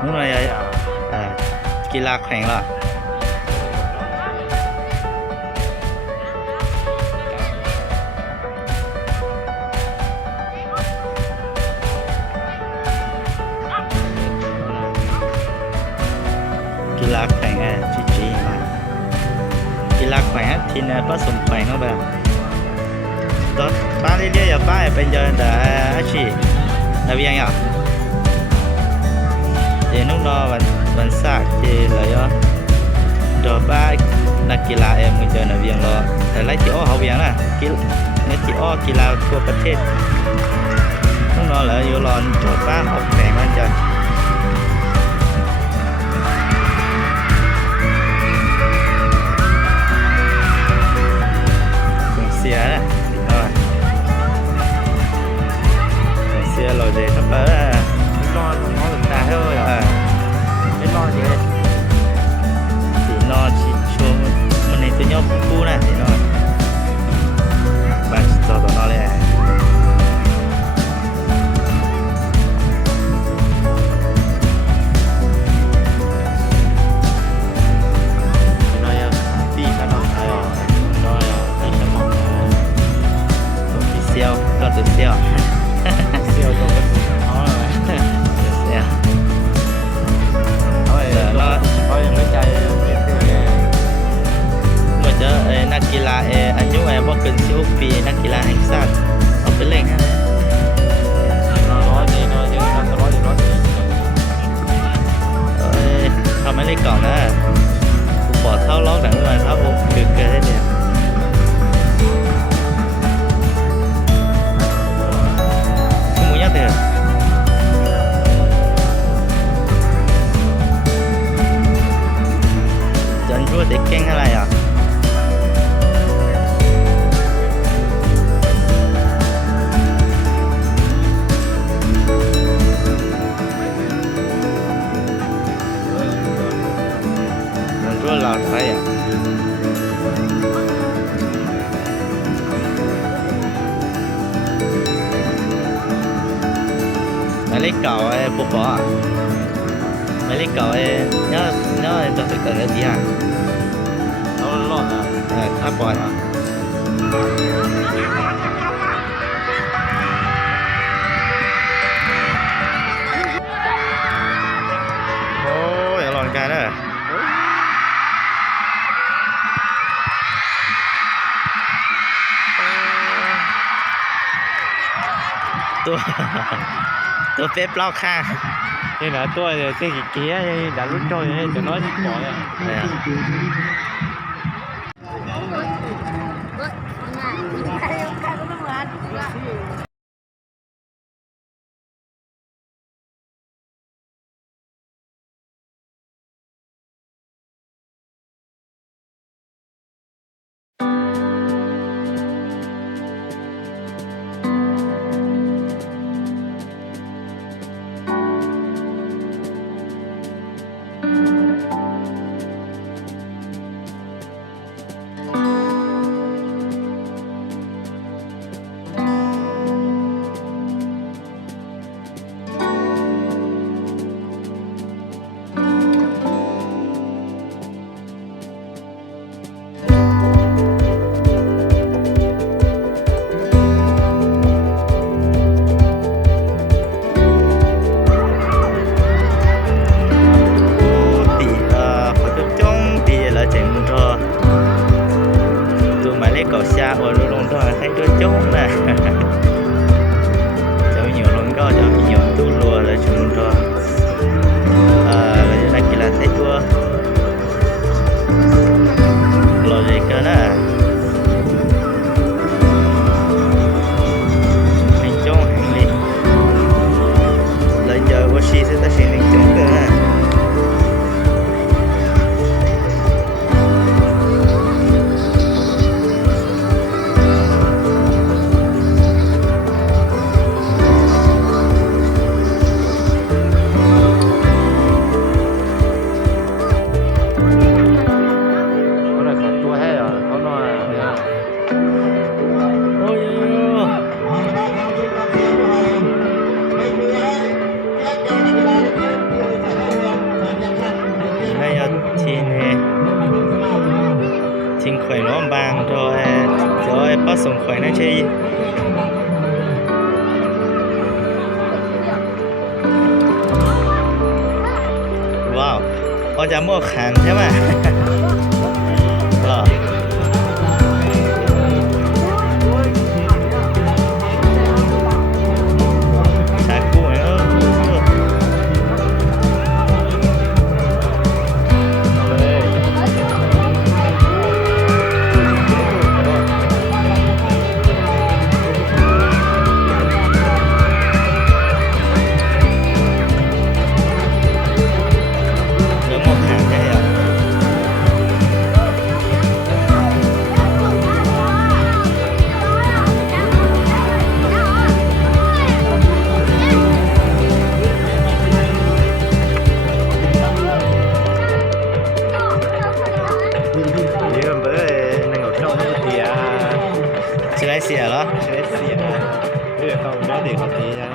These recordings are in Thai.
đúng rồiกีฬาแข่งละกีฬาแข่งจีมากีฬาแข่งทีนี้ผสมแข่งเข้าไปตอนป้าเรียกอย่าป้าเป็นเดินแต่อาชีพนักเรียนอ่ะเดี๋ยวนุ่งนอวันศาสตร์ที่เลยอ่ะดอกป้านักกีฬามึงเจอนักเรียนรอแต่ไล่ที่อ้อเขาเรียนน่ะนักที่อ้อกีฬาทั่วประเทศนุ่งนอเหรออยู่รอนดอกป้าออกแข่งมันจะเสียนะเสียrồi để thắp bờ lo nó được ta thôi cái lo gì đấy thì nó chỉ cho mình này tôi nhóc cu này thì nó bạn cho tụi nó lên nó đi cả nó thay rồi nó đi cả một đi xeo con từ xeo siêu cho cái nó rồi xeo nó có những cái chai mà choนักกีฬาอายุบ่เกิน16ปีนักกีฬาแห่งชาติเอาไปเล่นนะnó nói thì nó nhưng nó nói thì nóเขาไม่เล่นกล่องนะกูปอดเท่าล็อกหนังมาเท่าอกคือเกิดได้เนี่ยกูมึงยักษ์เถอะจันรู้เด็กเก่งอะไรอ่ะเราใช่อ่ะไม่เล่นเก่าปุ๊บอ่ะไม่เล่นเก่าnhớ tôi phải cần cái gì à nó lọt àถ้าปล่อยอ่ะโอ้ยอร่อยกันเลยตัวเป๊ปเล่าข้าง นี่นะตัวcái kia đã lúc trôi cho nó bỏ này ทิ้งข่อยน้องบางโดยป้าส่งข่อยนั่นใช่ว้าวเขาจะมั่วขันใช่ไหมก็ชากู้เนี่ยจะได้เสียเหรอ ใช้เสียงเขาได้เด็กคนนี้นะ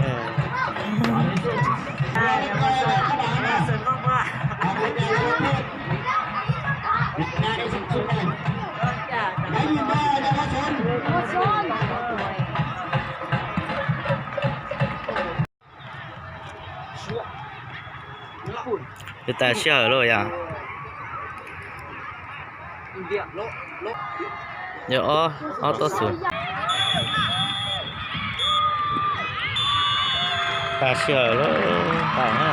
จะตาเชี่ยวเลยอ่ะเดี๋ยวเอาตัวสูงตาเชี่ยวเลยตายฮะ